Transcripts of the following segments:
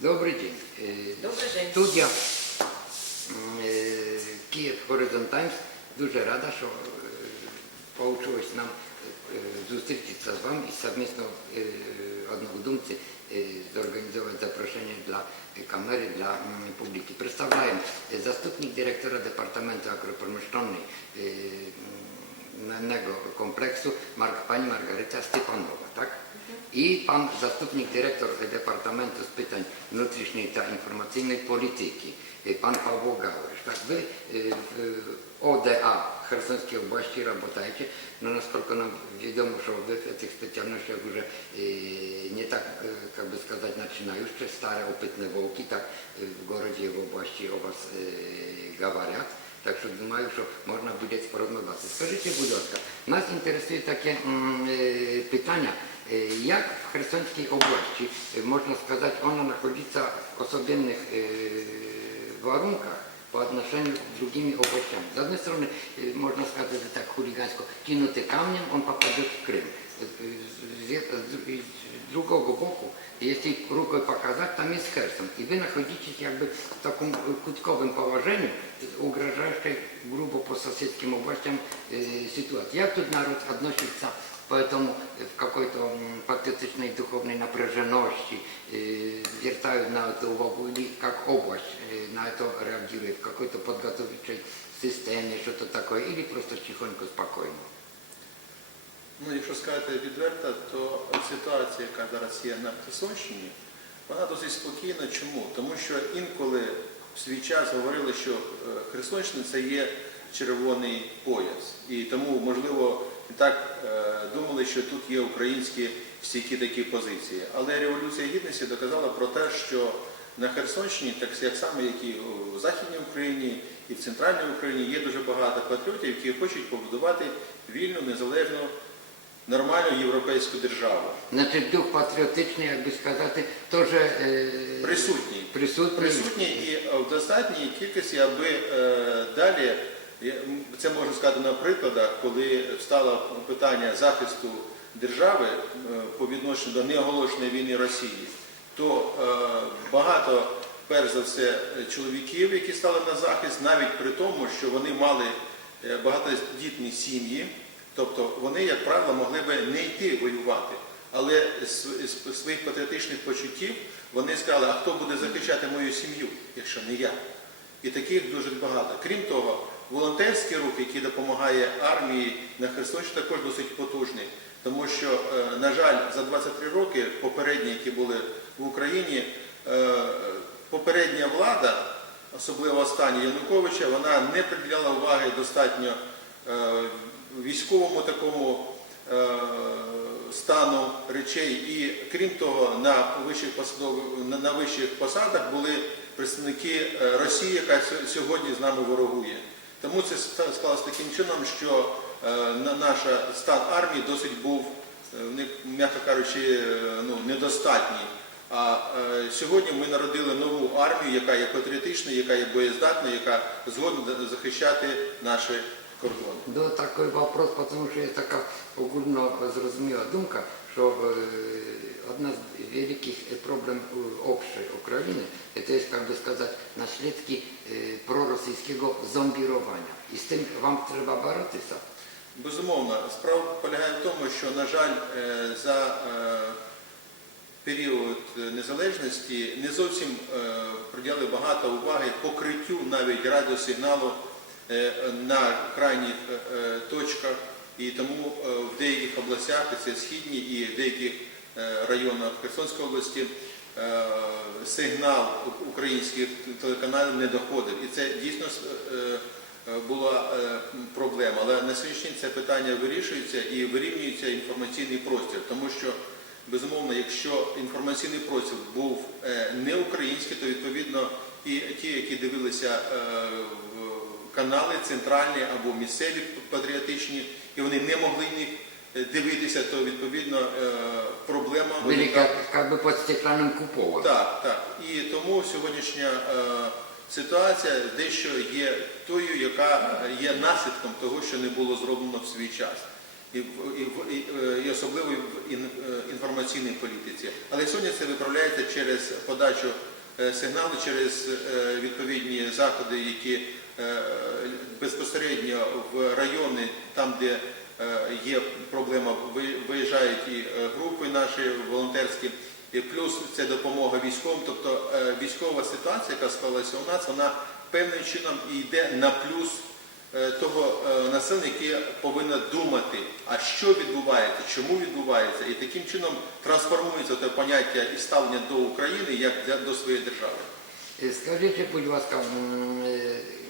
Добрый день. Е, Добрий день. Студія е, Київ Horizon Times дуже рада, що вийшло нам е, зустрітися з вами і совместно е, однодумці е, зорганізувати запрошення для е, камери для м, публіки. Представляємо е, заступник директора департаменту агропромишленої е, м, комплексу Марк, пані Маргарита Степанова, так? І пан заступник директор департаменту з питань внутрішньої та інформаційної політики, е, пан Павло Гавриш. Так, ви е, в ОДА Херсонской области работаете, но насколько нам ведомо, что вы в этих специальностях уже э, не так, э, как бы сказать, начинающие, старые опытные волки, так э, в городе и в области о вас э, говорят. Так що думаю, що можна буде порозмовляти. Скажіть, будь ласка, нас інтересує таке м, е, питання, е, як в Херсонській області, е, можна сказати, вона знаходиться в особливих е, warunkach по отношению к другими областям. С одной стороны, э, можно сказать это так хулиганsko, кинутый камнем, он попадет в Крым. Э, э, С с дру- и с другого боку, если рукой показать, там есть Херсон. И вы находитесь как бы в таком э, кутковом положении, э, угрожающей грубо по соседским областям э, ситуации. Як тут народ относится Поэтому в какой-то м, патетичной духовной напряженности э, звертают на это увагу или как область э, на это реагирует, в какой-то подготовительной системе, что-то такое, или просто тихонько, спокойно. Ну, якщо сказати відверто, то ситуація, яка зараз є на Херсонщині, вона досить спокійна. Чому? Тому що інколи в свій час говорили, що е, Херсонщина це є червоний пояс. І тому, можливо, і так е, думали, що тут є українські стійкі такі позиції. Але Революція Гідності доказала про те, що на Херсонщині, так як само, як і в Західній Україні, і в Центральній Україні, є дуже багато патріотів, які хочуть побудувати вільну, незалежну, нормальну європейську державу. Значить, дух патріотичний, як би сказати, теж е, Присутній. присутній. Присутні і е, в достатній кількості, аби е, далі, це можу сказати на прикладах, коли встало питання захисту держави е, по відношенню до неоголошеної війни Росії, то е, багато, перш за все, чоловіків, які стали на захист, навіть при тому, що вони мали е, багатодітні сім'ї, тобто вони, як правило, могли би не йти воювати. Але з своїх патріотичних почуттів вони сказали, а хто буде захищати мою сім'ю, якщо не я? І таких дуже багато. Крім того, волонтерський рух, який допомагає армії на Херсонщині, також досить потужний. Тому що, е, на жаль, за 23 роки попередні, які були в Україні, е, попередня влада, особливо остання Януковича, вона не приділяла уваги достатньо е, військовому такому е, стану речей. І крім того, на вищих посадових на, вищих посадах були представники е, Росії, яка сьогодні з нами ворогує. Тому це склалось таким чином, що е, на- наша стан армії досить був, м'яко кажучи, ну, недостатній. А сьогодні ми народили нову армію, яка є патріотичною, яка є боєздатною, яка згодна захищати наші кордони. До такий вопрос, тому що є така ogólno зрозуміла думка, що е, одна з великих проблем е, общей України, це є, як би сказати, наслідки е, проросійського зомбірування. І з тим вам треба боротися. Безумовно, справа полягає в тому, що, на жаль, е, за е, період незалежності не зовсім е, приділяли багато уваги покриттю навіть радіосигналу е, на крайніх е, е, точках. І тому е, в деяких областях, це східні і в деяких е, районах Херсонської області, е, сигнал українських телеканалів не доходив. І це дійсно е, е, була е, проблема. Але на сьогоднішній це питання вирішується і вирівнюється інформаційний простір, тому що безумовно, якщо інформаційний простір був е, не український, то відповідно і ті, які дивилися е, канали центральні або місцеві патріотичні, і вони не могли їх е, дивитися, то відповідно е, проблема Були як, як би під стеклянним куполом. Так, так. І тому сьогоднішня е, ситуація дещо є тою, яка є наслідком того, що не було зроблено в свій час. І, і, і, і особливо в інформаційній політиці. Але сьогодні це виправляється через подачу сигнали через відповідні заходи, які безпосередньо в райони, там, де е, є проблема, виїжджають і е, групи наші волонтерські, плюс це допомога військовим. Тобто е, військова ситуація, яка склалася у нас, вона певним чином йде на плюс е, того е, населення, яке повинно думати, а що відбувається, чому відбувається, і таким чином трансформується те поняття і ставлення до України як до своєї держави. Е, Скажіть, будь ласка,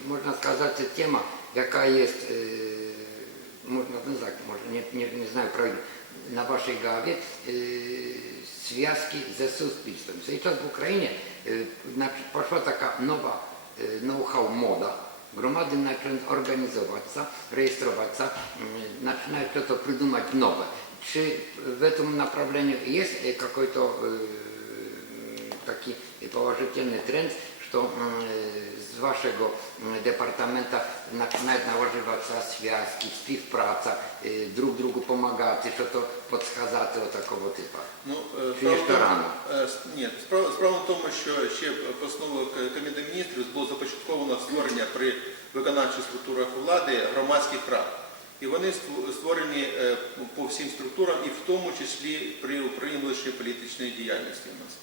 м, е, можна сказати, тема, яка є, е, можна не знаю, може, не, не, не знаю правильно, на вашій голові, е, зв'язки з суспільством. Зараз в Україні е, значить, пішла така нова е, ноу-хау мода. Громады начинают организоваться, реєструватися, м, начинают что-то придумать новое. Чи в этом направлении есть э, какой-то э, taki положительный тренд, что вашого м, департамента починають наложуватися зв'язки, співпраця, е, друг другу допомагати, щось підказати отакого типу. Ну, е, Чи тому- рано? е, ні, справа, справа в тому, що ще постановою К- Кабінету міністрів було започатковано створення при виконавчих структурах влади громадських рад. І вони створені е, по всім структурам, і в тому числі при управлінні політичної діяльності у нас.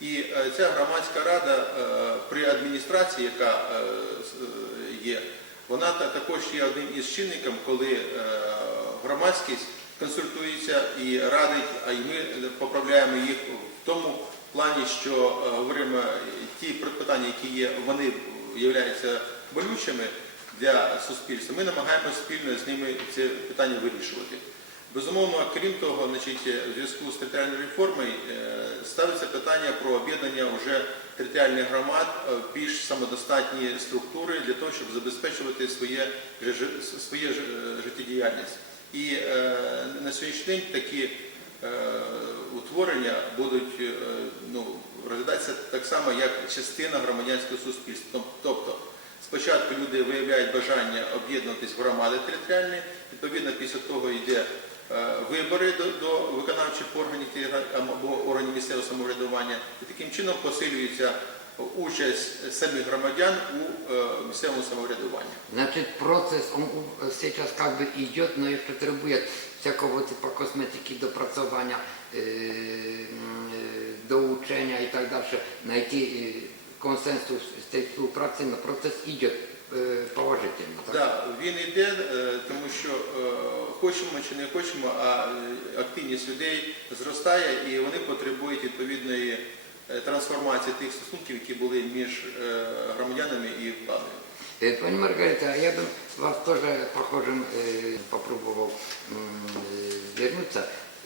І е, ця громадська рада е, при адміністрації, яка е, є, вона та- також є одним із чинників, коли громадськість консультується і радить, а й ми поправляємо їх в тому плані, що говоримо ті питання, які є, вони являються болючими для суспільства. Ми намагаємося спільно з ними це питання вирішувати. Безумовно, крім того, значить, в зв'язку з територіальною реформою е, ставиться питання про об'єднання вже територіальних громад е, в більш самодостатні структури для того, щоб забезпечувати своє, своє е, життєдіяльність. І е, на сьогоднішній день такі е, утворення будуть е, ну, розглядатися так само, як частина громадянського суспільства. Тобто спочатку люди виявляють бажання об'єднуватись в громади територіальні, відповідно після того йде е, вибори до, до виконавчих органів ті- або органів місцевого самоврядування, і таким чином посилюється участь самих громадян у е, місцевому самоврядуванні. Значит, процесс, он у- сейчас как бы идет, но еще требует всякого типа косметики, допрацования, э, м, э, доучения и так дальше, найти э, консенсус з цієї співпраці, но процесс идет э, положительно. Так? Да, він йде, е, тому що е, хочемо чи не хочемо, а е, активність людей зростає і вони потребують відповідної е, трансформації тих стосунків, які були між е, громадянами і владою. Э, Пани Маргарита, а я бы вас тоже похожим э, попробовал м,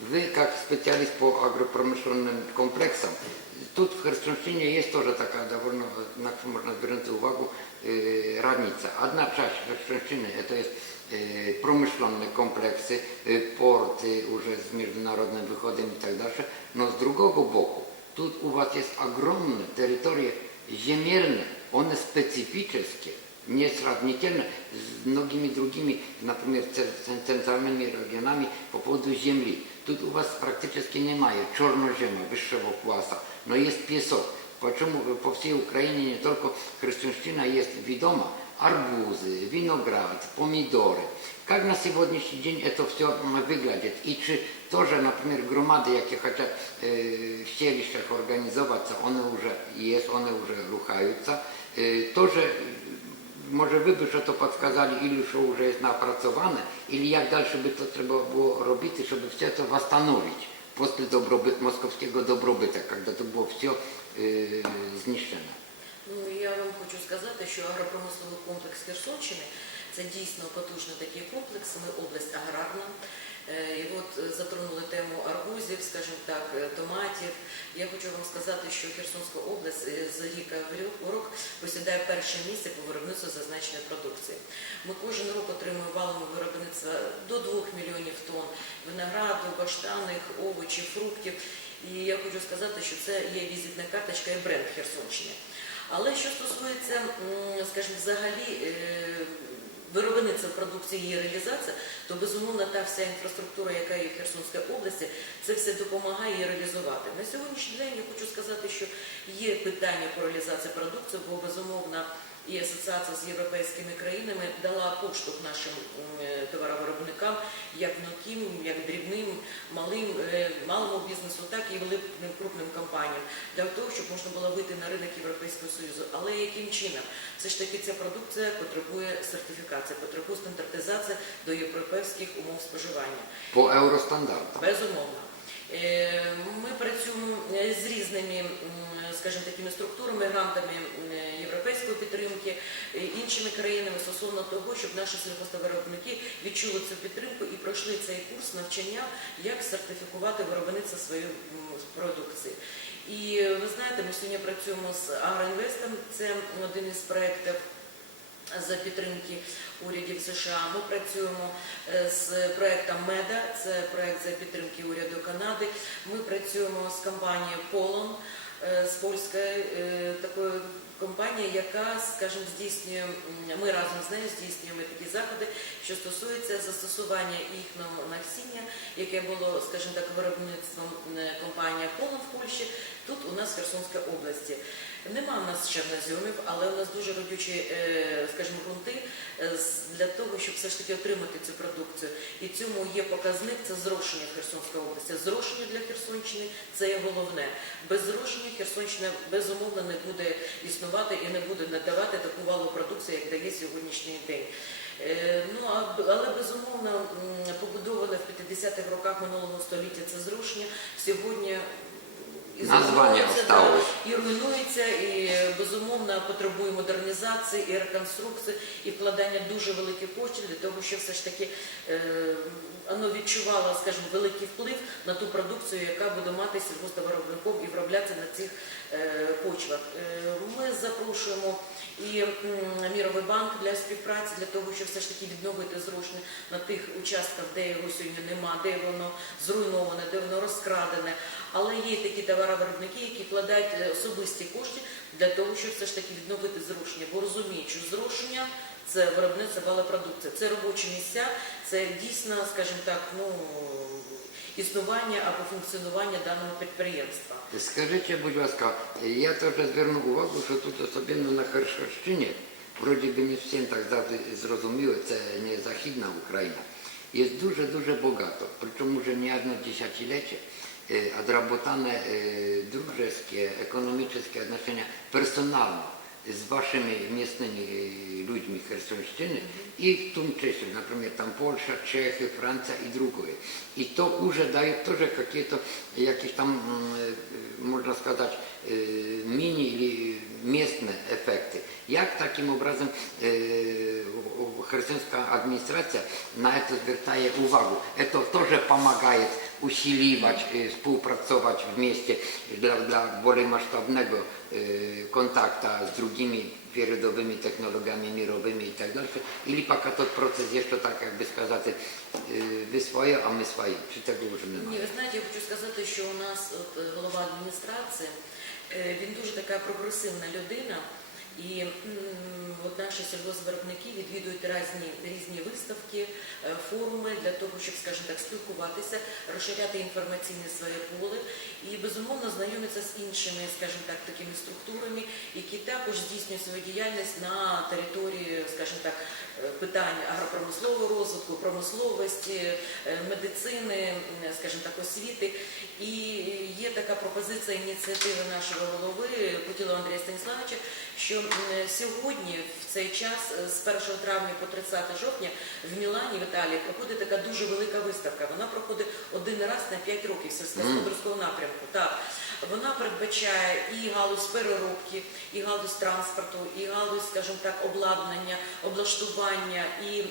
э, вернуться. Вы как специалист по агропромышленным комплексам, тут в Херсонщине есть тоже такая довольно, на что можно обратить увагу, э, разница. Одна часть Херсонщины это есть э, промышленные комплексы, э, порты уже с международным выходом и так дальше. Но с другого боку, тут у вас есть огромная территория земельная, она специфическая, не сравнительно с многими другими, например, цен- цен- центральными регионами по поводу земли. Тут у вас практически немає чорнозема высшего класса, но есть песок. Почему по всей Украине не только Херсонщина есть ведомо арбузы, виноград, помидоры. Как на сегодняшний день это все выглядит? И чи тоже, например, громады, які хотят э, в селищах организоваться, они уже есть, они уже рухаются. Э, тоже Може, ви б то підказали, або що вже є напрацьоване, або як далі би то треба було робити, щоб все це восстановить після добробит, московського добробита, коли це було все е, знищено. Ну, я вам хочу сказати, що агропромисловий комплекс Херсонщини це дійсно потужний такий комплекс. Ми область аграрна. Е, І от е, затронули тему арбузів, скажімо так, е, томатів. Я хочу вам сказати, що Херсонська область е, з ріка в рю- в рок посідає перше місце по виробництву зазначеної продукції. Ми кожен рік отримуємо валове виробництво до 2 мільйонів тонн винограду, баштаних, овочів, фруктів. І я хочу сказати, що це є візитна карточка і бренд Херсонщини. Але що стосується, скажімо, взагалі виробництво продукції, її реалізація, то безумовно та вся інфраструктура, яка є в Херсонській області, це все допомагає її реалізувати. На сьогоднішній день я хочу сказати, що є питання по реалізації продукції, бо безумовно і асоціація з європейськими країнами дала поштовх нашим товаровиробникам, як мілким, як дрібним, малим, е, малому бізнесу, так і великим крупним компаніям для того, щоб можна було вийти на ринок Європейського Союзу. Але яким чином? Все ж таки ця продукція потребує сертифікації, потребує стандартизації до європейських умов споживання. По евростандартам. Безумовно. Е, Ми працюємо е, з різними, скажімо, такими структурами, грантами європейської підтримки, е, іншими країнами стосовно того, щоб наші сільгоспвиробники відчули цю підтримку і пройшли цей курс навчання, як сертифікувати виробництво своєї продукції. І ви знаєте, ми сьогодні працюємо з Агроінвестом, це один із проєктів за підтримки урядів США. Ми працюємо е, з проектом МЕДА, це проект за підтримки уряду Канади. Ми працюємо з компанією Полон, е, з польською е, такою компанією, яка, скажімо, здійснює, ми разом з нею здійснюємо такі заходи, що стосуються застосування їхнього насіння, яке було, скажімо так, виробництвом компанії Полон в Польщі, тут у нас в Херсонській області. Нема в нас чорноземів, але у нас дуже родючі, е, скажімо, ґрунти е, для того, щоб все ж таки отримати цю продукцію. І цьому є показник це зрошення в Херсонській області. Зрошення для Херсонщини це є головне. Без зрошення Херсонщина безумовно не буде існувати і не буде надавати таку валу продукції, як дає сьогоднішній день. Е, Ну, але безумовно побудоване в 50-х роках минулого століття це зрушення. Сьогодні і Названня зруйнується, осталось. і руйнується, і безумовно потребує модернізації і реконструкції, і вкладання дуже великих коштів для того, щоб все ж таки е, воно відчувало, скажімо, великий вплив на ту продукцію, яка буде мати сільгоспвиробником і вироблятися на цих е, почвах. Е, Ми запрошуємо і Міровий банк для співпраці, для того, щоб все ж таки відновити зрушення на тих участках, де його сьогодні нема, де воно зруйноване, де воно розкрадене. Але є такі товаровиробники, які вкладають е, особисті кошти для того, щоб все ж таки відновити зрушення, бо розуміють, що зрушення це виробництво валопродукції, це робочі місця, це дійсно, скажімо так, ну існування або функціонування даного підприємства. Скажіть, будь ласка, я теж звернув увагу, що тут особливо на Херсонщині, вроді би не всім так завжди зрозуміло, це не Західна Україна. Є дуже-дуже багато, причому вже не одне десятиліття, е, отработане е, дружескі, економічні відношення персонально з вашими місцевими е, людьми Херсонщини, и в том числе, например, там Польша, Чехия, Франция и другое. И то уже дает тоже какие-то, якісь там, м, э, можно сказать, э, мини или местные эффекты. Як таким образом э, о- о- Херсонська адміністрація на це звертає увагу? Це теж допомагає усиливать, э, співпрацювати вместе для, для более масштабного э, контакта з другими передовими технологіями мировими і так далі. Или поки тот процес є, що так, як би сказати, э, ви своє, а ми свої. Чи такого вже Ні, немає? ви знаєте, я хочу сказати, що у нас от, е, голова адміністрації, е, він дуже така прогресивна людина. І от наші сільгоспвиробники відвідують різні, різні виставки, е, форуми для того, щоб, скажімо так, спілкуватися, розширяти інформаційне своє поле і безумовно знайомитися з іншими, скажімо так, такими структурами, які також здійснюють свою діяльність на території, скажімо так, питань агропромислового розвитку, промисловості, е, медицини, скажімо так, освіти. І є така пропозиція ініціативи нашого голови Путілова Андрія Станіславовича, що сьогодні, в цей час, е, з 1 травня по 30 жовтня, в Мілані, в Італії, проходить така дуже велика виставка. Вона проходить один раз на 5 років сільськогосподарського напрямку. Так. Вона передбачає і галузь переробки, і галузь транспорту, і галузь, скажімо так, обладнання, облаштування, і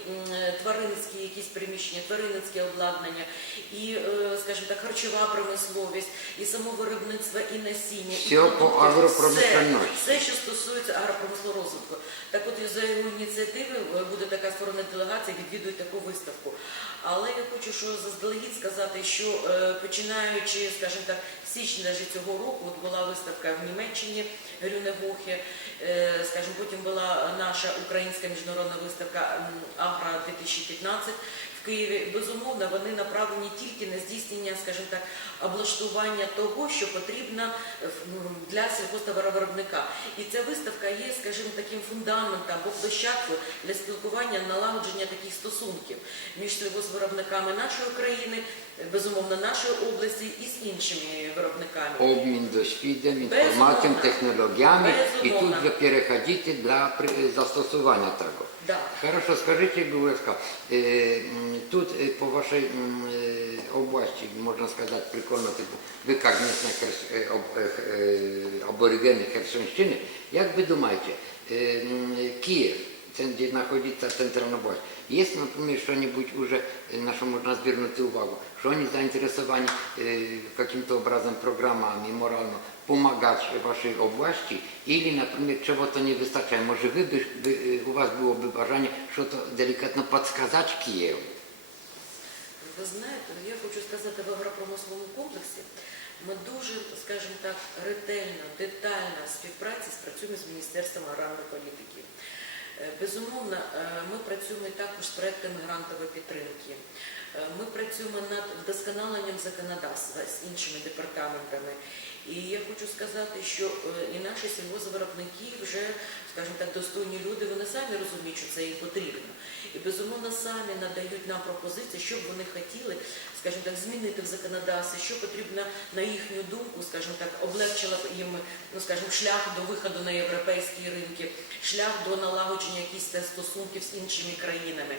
тваринські якісь приміщення, тваринницьке обладнання, і, е, скажімо так, харчова промисловість, і само виробництво, і насіння, і Все по продукти. агропромисловості. Все, все, що стосується агропромислового розвитку. Так от за його ініціативи е, буде така створена делегація від відвідують таку виставку. Але я хочу що заздалегідь сказати, що е, починаючи, скажімо так, січня цього року, от була виставка в Німеччині Грюневохе, е, скажімо, потім була наша українська міжнародна виставка м, Агра 2015 в Києві. Безумовно, вони направлені тільки на здійснення, скажімо так, облаштування того, що потрібно е, для сільгосптоваровиробника. І ця виставка є, скажімо, таким фундаментом або площадкою для спілкування, налагодження таких стосунків між сільгоспвиробниками нашої країни, безумовно, нашої області і з іншими виробниками. Обмін досвідом, інформацією, Безумовно. технологіями і тут Безумовно. вже переходити для застосування того. Да. Хорошо, скажите, будь ласка, е, м, тут е, по вашій м, е, області, можна сказати, прикольно, типу, ви як місцеві херс- е, об- е, х- е, аборигени Херсонщини, як ви думаєте, е, м, Київ, це де знаходиться центральна область, є, наприклад, що-нибудь уже, е, на що можна звернути увагу, що вони заінтересовані е, каким-то образом програмами морально помогать вашей области, или, например, чего-то не выстачает. Может, вы, бы- бы, э, у вас было бы бажание что-то деликатно подсказать Киеву? Ви знаєте, я хочу сказати, в агропромисловому комплексі ми дуже, скажімо так, ретельно, детально в співпраці спрацюємо з Міністерством аграрної політики. Е, Безумовно, е, ми працюємо також з проектами грантової підтримки. Е, Ми працюємо над вдосконаленням законодавства з іншими департаментами. І я хочу сказати, що і наші сільгоспвиробники вже, скажімо так, достойні люди, вони самі розуміють, що це їм потрібно. І безумовно самі надають нам пропозиції, що б вони хотіли, скажімо так, змінити в законодавстві, що потрібно на їхню думку, скажімо так, облегчило б їм, ну скажімо, шлях до виходу на європейські ринки, шлях до налагодження якихось стосунків з іншими країнами.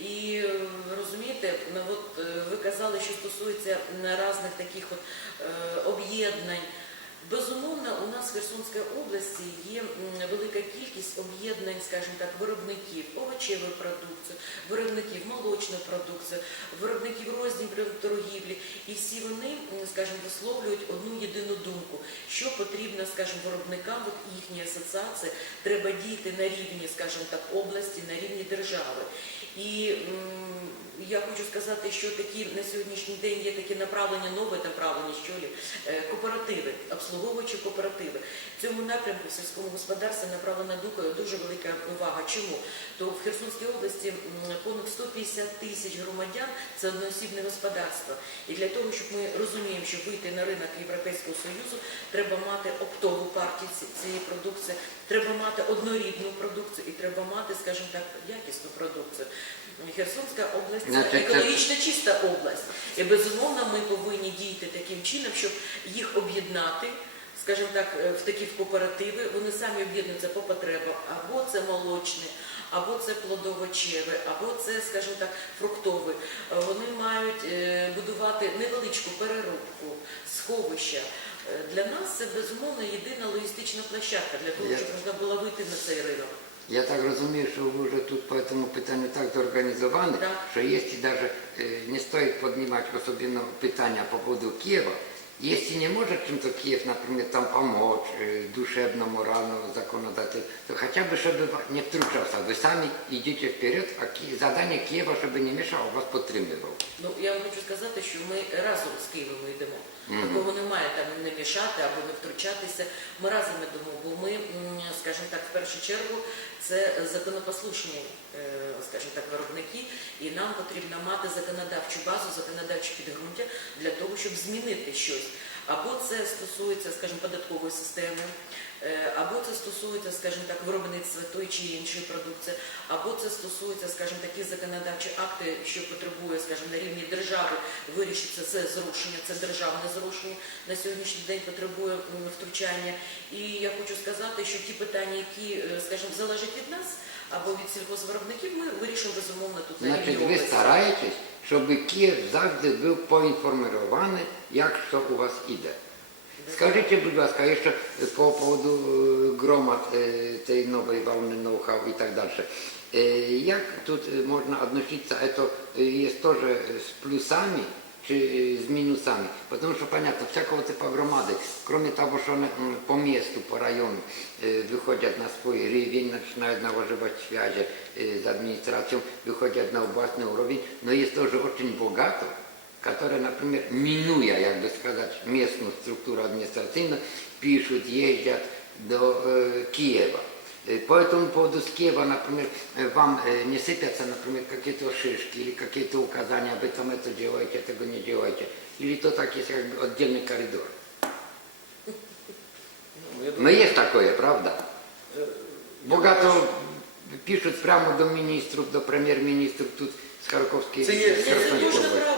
І е, розумієте, ну, е, ви казали, що стосується різних таких е, об'єднань. Безумовно, у нас в Херсонській області є велика кількість об'єднань, скажімо так, виробників овочевої продукції, виробників молочної продукції, виробників розділів торгівлі. І всі вони, скажімо, висловлюють одну єдину думку, що потрібно, скажімо, виробникам от їхньої асоціації, треба діяти на рівні, скажімо так, області, на рівні держави. І я хочу сказати, що такі на сьогоднішній день є такі направлення, нове направлення, що лі, е, кооперативи, обслуговуючі кооперативи. В цьому напрямку в сільському господарстві направлена ду- дуже велика увага. Чому? То в Херсонській області понад 150 тисяч громадян це одноосібне господарство. І для того, щоб ми розуміємо, щоб вийти на ринок Європейського Союзу, треба мати оптову партію цієї продукції, треба мати однорідну продукцію і треба мати, скажімо так, якісну продукцію. Херсонська область це- екологічно чиста область. І безумовно ми повинні діяти таким чином, щоб їх об'єднати. Скажімо так, е, в такі кооперативи, вони самі об'єднуються по потребам, або це молочне, або це плодовочеве, або це, скажімо так, фруктове. Е, Вони мають е, будувати невеличку переробку, сховища. Для нас це безумовно єдина логістична площадка для того, щоб можна було вийти на цей ринок. Я так розумію, що ви вже тут по цьому питанню так зорганізовані, Так. що якщо даже е, не стоїть піднімати особливо питання по поводу Києва, если не может чем-то Киев, например, там помочь э, душевно, морально, законодатель, то хотя бы, чтобы не втручался. Вы сами идите вперед, а Ки- задание Киева, чтобы не мешал, вас підтримував. Ну я вам хочу сказати, що ми разом з Києвом йдемо. Такого немає там не мішати або не втручатися. Ми разом йдемо, бо ми, скажімо так, в першу чергу це законопослушні, е, скажімо так, виробники, і нам потрібно мати законодавчу базу, законодавче підґрунтя для того, щоб змінити щось. Або це стосується, скажімо, податкової системи, або це стосується, скажімо так, виробництва тої чи іншої продукції, або це стосується, скажімо, такі законодавчі акти, що потребує, скажімо, на рівні держави вирішиться це зрушення, це державне зрушення на сьогоднішній день потребує втручання. І я хочу сказати, що ті питання, які, е, скажімо, залежать від нас або від сільгоспвиробників, ми вирішимо безумовно тут на Значить, рівні ви стараєтесь, щоб Київ завжди був поінформований, як що у вас іде. Скажіть, будь ласка, ще по поводу е, громад е, цієї нової волни ноу-хау і так далі. Е, Як тут е, можна відноситися, це є теж з плюсами czy y, z minusami. Потому что, понятно, всякого типа громады, кроме того, что они м, по месту, по району э, выходят на свой рівень, начинают налаживать связи э, с администрацией, выходят на областный уровень, но есть тоже очень богато, которые, например, минуя, як бы сказать, местную структуру административную, пишут, ездят до э, Киева. Э, По этому поводу с Киева, например, э, вам э, не сыпятся, например, какие-то шишки или какие-то указания, вы там это делаете, этого не делаете. Или то так есть как бы отдельный коридор. Ну, я Но думаю, есть такое, правда? е, Богато пишуть прямо до міністрів, до прем'єр-міністрів тут з Харківської Це є- з Це Херсонської кожне області.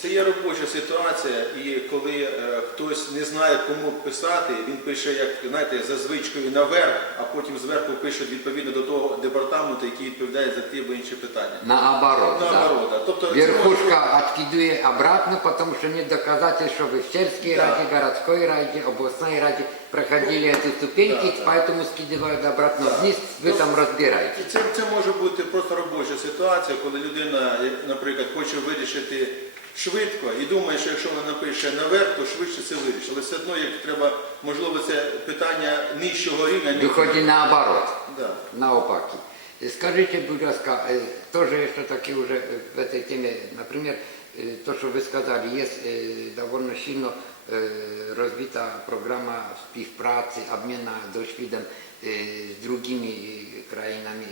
право кожного. Це є робоча ситуація, і коли е, хтось не знає, кому писати, він пише, як знаєте, за звичкою наверх, а потім зверху пише відповідно до того департаменту, який відповідає за ті або інші питання. Наоборот, да. Наоборот, да. Тобто це Верхушка откидывает обратно, потому что нет доказательств, что вы в сельской Да. раде, городской раде, областной раде проходили эти ступеньки, Да, да. поэтому скидывают обратно вниз, вы там разбираетесь. Це, це може бути просто робоча ситуація, коли людина, як, наприклад, хоче вирішити швидко і думає, що якщо вона напише наверх, то швидше це вирішить. Але все одно, як треба, можливо, це питання нижчого рівня. не- Выходит наоборот, Да. наопаки. Э, Скажите, будь ласка, э, тоже что таки уже э, в этой теме, например, э, то, что вы сказали, есть э, довольно сильно э, развита программа співпраці, обмена досвідом э, с другими э, краинами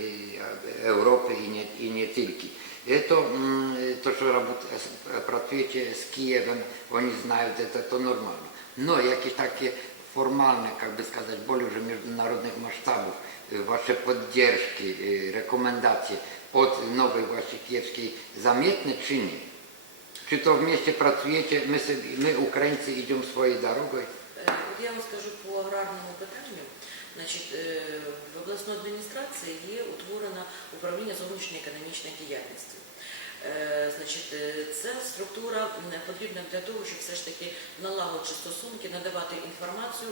э, Европы и не, и не только. Это м, э, то, что работ- э, працюєте з Києвом, вони знають, это то нормально. Но якісь такі формальные, как бы сказать, более уже международных масштабов, э, ваши поддержки, э, рекомендации от новой вашей киевской заметны чи нет? Чи то вместе працюєте, ми, собі- ми українці, йдемо своєю дорогою? Е, От я вам скажу по аграрному питанню. Значить, е, в обласній адміністрації є утворено управління зовнішньої економічної діяльності. Е, Значить, е, ця структура потрібна для того, щоб все ж таки налагоджувати стосунки, надавати інформацію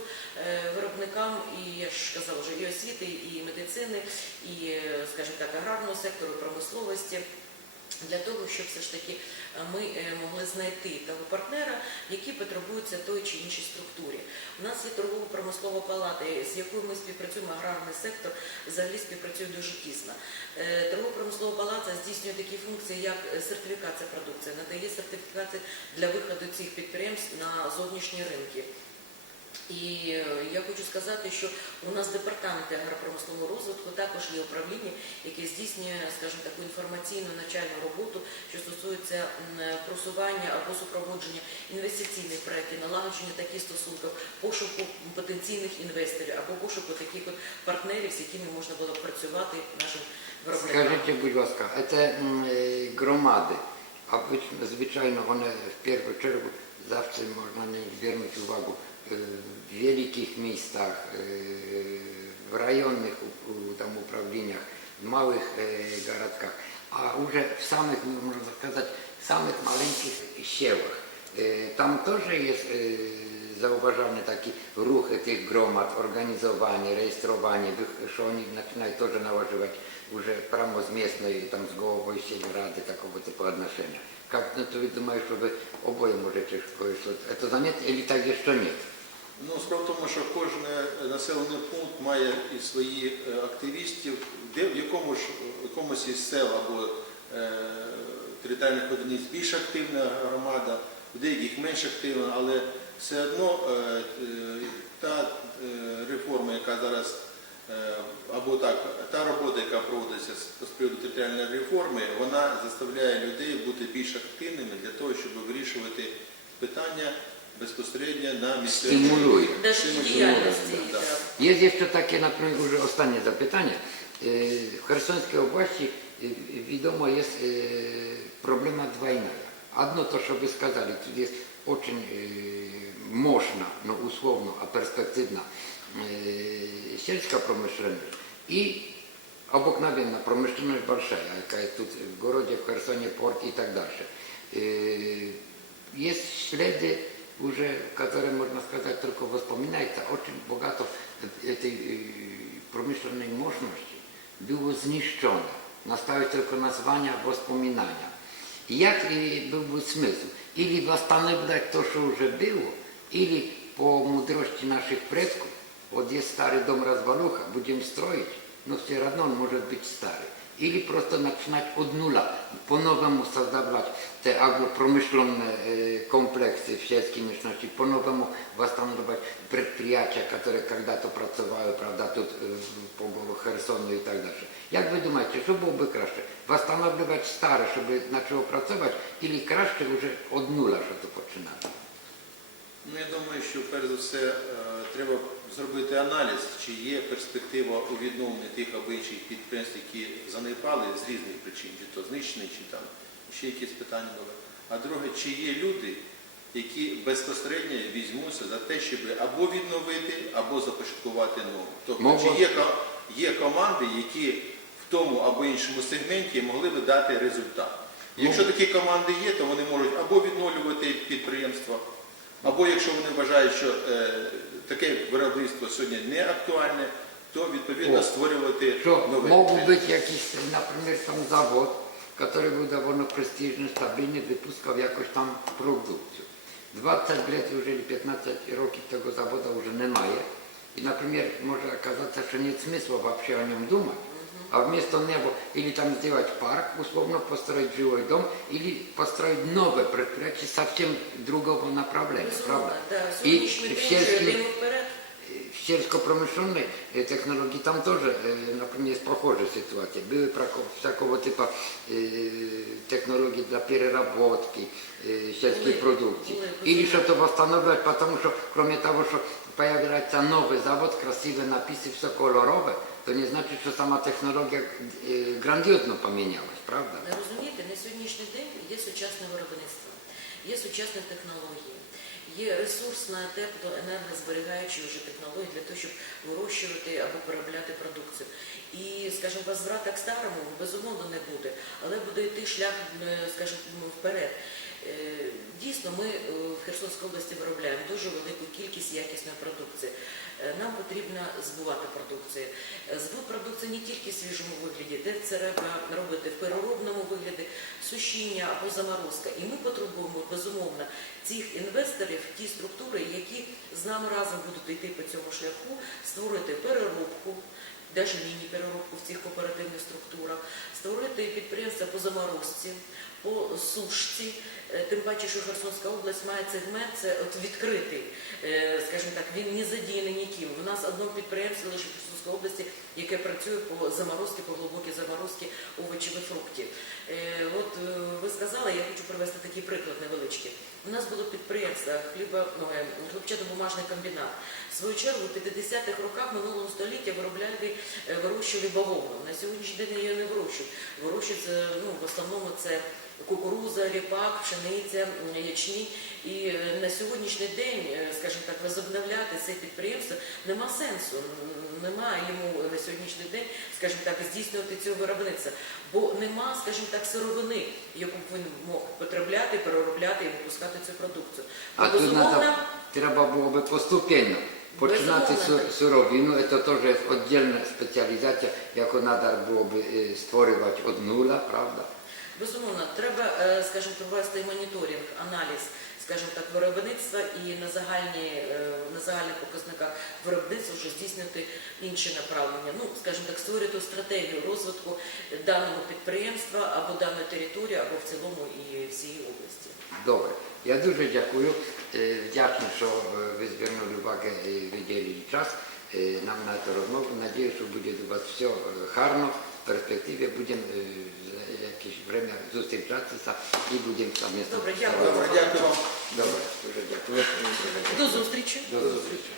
виробникам і я ж казав вже і освіти, і медицини, і, е, скажімо так, аграрного сектору, промисловості. Для того, щоб все ж таки е, ми е, могли знайти того партнера, який потребується той чи іншій структурі. У нас є торгово-промислова палата, з якою ми співпрацюємо, аграрний сектор взагалі співпрацює дуже тісно. Е, Торгово-промислова палата здійснює такі функції, як сертифікація продукції, надає сертифікації для виходу цих підприємств на зовнішні ринки. І е, я хочу сказати, що у нас департаменти агропромислового розвитку також є управління, яке здійснює, скажімо, таку інформаційну навчальну роботу, що стосується просування або супроводження інвестиційних проєктів, налагодження таких стосунків, пошуку потенційних інвесторів або пошуку таких от партнерів, з якими можна було працювати нашим виробникам. Скажіть, будь ласка, це е, громади, обично, звичайно, вони в першу чергу завжди можна на них звернути увагу е, в великих містах, е, в районних у- у- там, управліннях, в малих е, городках, а вже в самих, ну, можна сказати, самих маленьких селах. Е, Там теж є е, zauważalny taki ruch tych gromad, organizowanie, rejestrowanie, wych- że oni zaczynają też nałożywać już prawo z miestnej, tam z głową i rady takiego typu odnoszenia. Jak no to wy думаю, що ви обоє можете кое-что. Это заметно или так ще ні? Ну, справа в тому, що кожен населений пункт має і свої е, активістів, де в якому ж якомусь із сел або е, територіальних одиниць більш активна громада, в деяких менш активна, але все одно е, та реформа, яка зараз або так, та робота, яка проводиться з приводу територіальної реформи, вона заставляє людей бути більш активними для того, щоб вирішувати питання безпосередньо на місцевому Стимулює. Навіть Чим і діяльності. стимулює, да. так. Є ще таке, наприклад, вже останнє запитання. Е, В Херсонській області е, відомо є е, проблема двойна. Одно то, що ви сказали, тут є дуже мощна, ну условно, а перспективна е, сельская промышленность и обыкновенная промышленность большая, какая тут в городе, в Херсоне, порт и так дальше. Э, Есть следы уже, которые, можно сказать, только воспоминается, очень богато этой э, промышленной мощности было знищено. Наставить только названня, воспоминання. І як е, був би смисл? или восстановлять то, что уже было, или по мудрости наших предков, вот есть старый дом развалюха, будем строить, но все равно он может быть старый. Или просто начинать от нуля, по-новому создавать те агропромышленные э, комплексы в сельской местности, по-новому восстанавливать предприятия, которые когда-то працювали, правда, тут е, по Херсону і так далі. Як ви думаєте, що було би краще? Восстанавливать старе, щоб почало працювати, или краще вже від нуля, що то починати? Ну, я думаю, що перш за все е, треба зробити аналіз, чи є перспектива у відновленні тих або інших підприємств, які занепали з різних причин, чи то знищені, чи там ще якісь питання були. А друге, чи є люди, які безпосередньо візьмуться за те, щоб або відновити, або започаткувати нову. Тобто, Мова- чи є, є команди, які в тому або іншому сегменті могли би дати результат. Якщо такі команди є, то вони можуть або відновлювати підприємство, або якщо вони вважають, що е, таке виробництво сьогодні не актуальне, то відповідно створювати Що нове. мог підприємство. бути якийсь, наприклад, там завод, який був доволі престижний, стабільний, випускав якось там продукцію. 20 років вже, чи 15 років того заводу вже немає. І, наприклад, може оказатися, що нет смысла вообще о нем думать, а вместо него или там сделать парк, условно построить жилой дом, или построить новое предприятие совсем другого направления, Безумовно, правда? да. И Сьогоднішній в день вже сельском- йдемо вперед. в сельскопромышленной э, технологии там тоже, э, например, есть похожая ситуация. Были проко- всякого типа э, технологии для переработки э, сельской Были, продукции. были, Или были. что-то восстанавливать, потому что кроме того, что появляется новый завод, красивые написи, все колоровое, то не значит, что сама технология э, грандиозно поменялась, правда? Розумієте, на сьогоднішній день є сучасне виробництво, є сучасні технології, є ресурсна тепло, енергозберігаючі вже технології для того, щоб вирощувати або переробляти продукцію. І, скажімо, возврата к старому безумовно не буде, але буде йти шлях, е, скажімо, вперед. Е, Дійсно, ми е, в Херсонській області виробляємо дуже велику кількість якісної продукції. Е, Нам потрібно збувати продукцію. Е, Збут продукції не тільки в свіжому вигляді, де це треба робити в переробному вигляді, сушіння або заморозка. І ми потребуємо безумовно цих інвесторів, ті структури, які з нами разом будуть йти по цьому шляху, створити переробку. Навіть міні-переробку в цих кооперативних структурах, створити підприємства по заморозці, по сушці. Е, Тим паче, що Херсонська область має сегмент, це відкритий, е, скажімо так, він не задіяний ніким. У нас одно підприємство лише в області, яке працює по заморозці, по глибокій заморозці овочів і фруктів. Е, От е, ви сказали, я хочу привести такий приклад невеличкий. У нас було підприємство хліба, ну, е, хлопчатобумажний комбінат. В свою чергу в 50-х роках минулого століття виробляли, вирощували бавовну. На сьогоднішній день її не вирощують. Вирощують ну, в основному це кукуруза, ріпак, пшениця, ячмінь. І на сьогоднішній день, скажімо так, возобновляти це підприємство нема сенсу. М, Нема йому на сьогоднішній день, скажімо так, здійснювати цього виробництва, бо нема, скажімо так, сировини, яку б він мог потребляти, переробляти і випускати цю продукцію. А тут безумовно, треба було би поступенно. Починати сировину, це теж віддільна спеціалізація, яку треба було б е, створювати від нуля, правда? Безумовно, треба, е, скажімо, провести моніторинг, аналіз, скажімо так, виробництва і на загальні е, на загальних показниках виробництва вже здійснювати інші направлення. Ну, скажімо так, створювати стратегію розвитку даного підприємства або даної території, або в цілому і всієї області. Добре. Я дуже дякую. Е, Вдячний, що е, ви звернули увагу і виділили час нам на цю розмову. Надію, що буде у вас все гарно. В перспективі будемо якесь время зустрічатися і будемо совместно. Добре, дякую. Добре, дякую вам. Добре, дуже дякую. До зустрічі. До зустрічі.